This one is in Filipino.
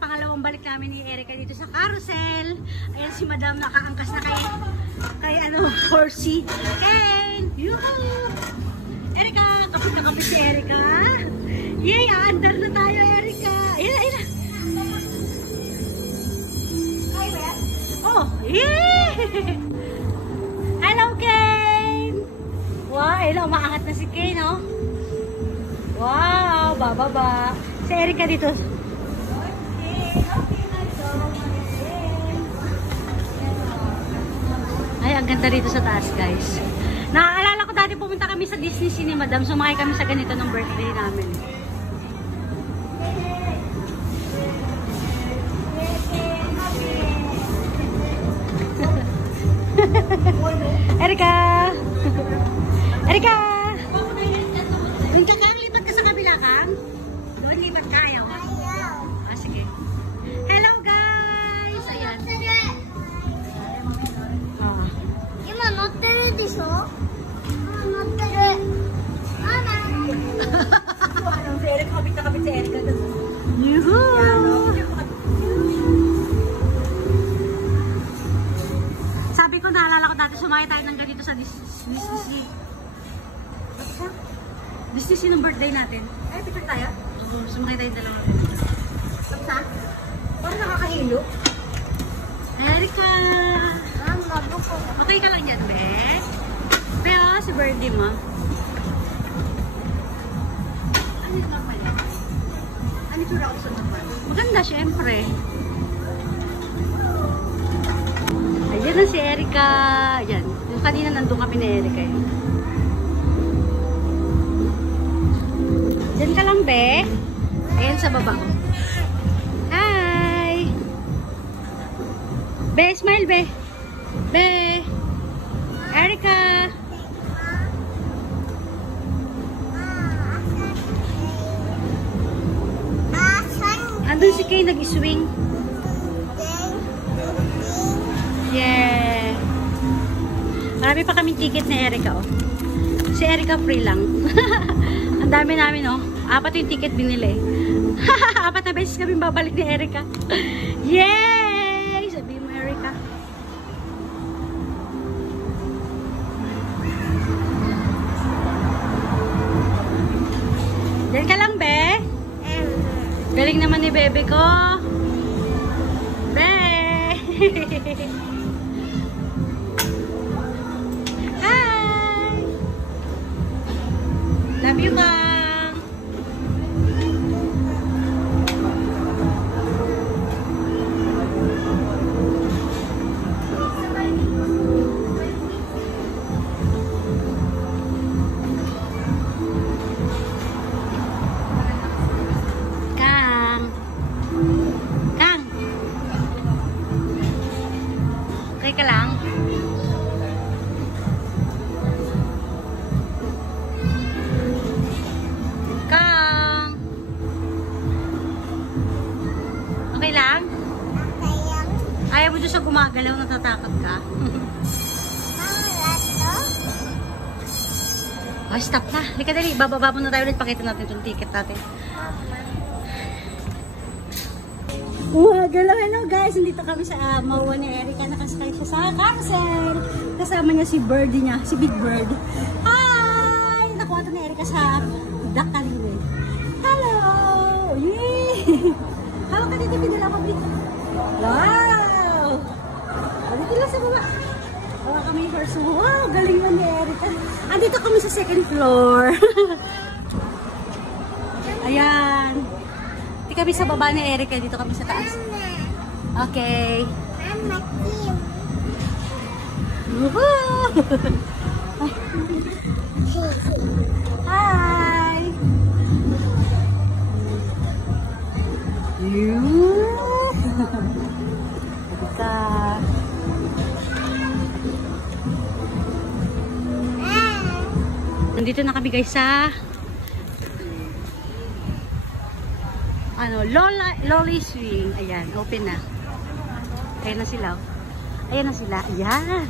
pangalawang balik namin ni Erica dito sa carousel. Ayan si Madam nakaangkas na kay horsey. Kane! Yuhuu! Erica! Kapit na kapit si Erica. Yay! Aandar na tayo, Erica. Ayan. Oh! Yay! Hello, Kane! Wow! Hello, umaangat na si Kane, oh. Wow! Bababa. Si Erica dito. Ay, ang ganda rito sa taas, guys. Naaalala ko dati pumunta kami sa Disney Sea ni Madam. Sumakay kami sa ganito ng birthday namin. Erica! Erica! Doon ka kang lipat ka sa kabila kang? Doon lipat ka ayaw. Ah, sige. Hello guys! Ayan. Oh. Kapit na kapit si Erica doon. Yuhuu! Sabi ko, naalala ko dati, sumakay tayo ng ganito sa Disney Sea. Disney Sea ng birthday natin. Ay, picture tayo? Oo, sumakay tayo dalawa. Saan? Parang nakakahilo. Erica! Okay ka lang dyan, be? Pero, si birthday mo. Ano yung naman yan? Ano yung tura ko sa naman? Maganda, syempre. Ayan na si Erica. Ayan. Yung kanina nandun kami ni Erica. Diyan ka lang, be. Ayan sa baba ko. Hi! Be, smile, be. Be. Erica. Andun si Kay nag-swing. Yeah. Marami pa kami ticket ni Erica, oh. Si Erica free lang. Ang dami namin, oh. 4 yung ticket binili. 4 na beses kami babalik ni Erica. Yay! Sabi mo, Erica. Diyan ka lang, be. Galing naman ni bebe ko. Be. Hi! Love you, Kang! Kang! Kang! Okay ka lang? Kang! Okay lang? Ayaw mo dyan sa gumagalaw, natatakot ka? Oh, stop na. Halika dali. Bababa muna tayo ulit. Pakita natin itong ticket natin. Hello guys. Nandito kami sa Mawa ni Erica. Nakasakay siya sa carousel. Kasama niya si Birdie niya. Si Big Bird. Hi! Nakuha ito ni Erica sa duck kanina. Hello! Yay! Hawak ka dito. Pinala ko dito. Wow! Dito lang sa baba. Hawak kami yung horse. Wow! Galing lang ni Erica. Andito kami sa 2nd floor. Ayan. Hindi kami sa baba ni Erica. Dito kami sa taas. Okay. Woohoo! Hi! Nandito na kami guys sa Lolly Swing. Ayan, open na. Ayan na sila. Ayan na sila. Ayan.